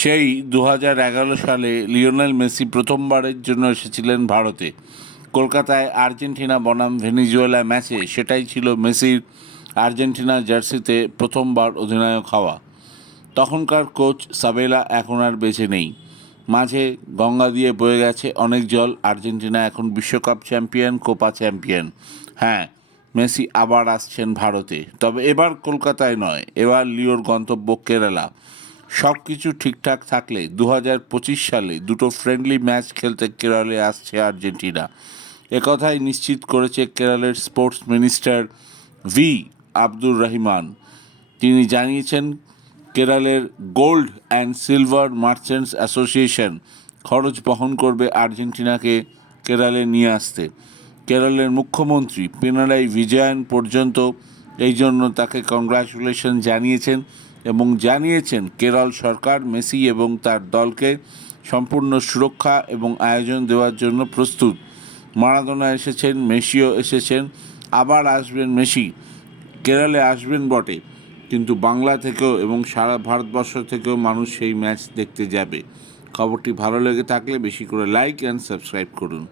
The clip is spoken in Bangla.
সেই 2011 সালে লিওনেল মেসি প্রথমবারের জন্য এসেছিলেন ভারতে। কলকাতায় আর্জেন্টিনা বনাম ভেনেজুয়েলা ম্যাচে সেটাই ছিল মেসির আর্জেন্টিনা জার্সিতে প্রথমবার অধিনায়ক হওয়া। তখনকার কোচ সাবেলা এখন আর বেঁচে নেই। মাঝে গঙ্গা দিয়ে বয়ে গেছে অনেক জল। আর্জেন্টিনা এখন বিশ্বকাপ চ্যাম্পিয়ন, কোপা চ্যাম্পিয়ন। হ্যাঁ, মেসি আবার আসছেন ভারতে, তবে এবার কলকাতায় নয়, এবার লিওর গন্তব্য কেরালা। সব কিছু ঠিকঠাক থাকলে 2025 সালে দুটো ফ্রেন্ডলি ম্যাচ খেলতে কেরলে আসছে আর্জেন্টিনা। একথাই নিশ্চিত করেছে কেরলের sports minister V Abdur Rahiman. তিনি জানিয়েছেন, কেরলের gold and silver merchants association খরচ বহন করবে আর্জেন্টিনাকে কেরলে নিয়ে আসতে। কেরলের মুখ্যমন্ত্রী পিনারাই বিজয়ন পর্যন্ত এই জন্য তাকে কংগ্রাচুলেশন জানিয়েছেন এবং জানিয়েছেন কেরল সরকার মেসি এবং তার দলকে সম্পূর্ণ সুরক্ষা এবং আয়োজন দেওয়ার জন্য প্রস্তুত। মারাদোনা এসেছেন, মেসিও এসেছেন, আবার আসবেন মেসি। কেরলে আসবেন বটে, কিন্তু বাংলা থেকেও এবং সারা ভারতবর্ষ থেকেও মানুষ সেই ম্যাচ দেখতে যাবে। খবরটি ভালো লেগে থাকলে বেশি করে লাইক অ্যান্ড সাবস্ক্রাইব করুন।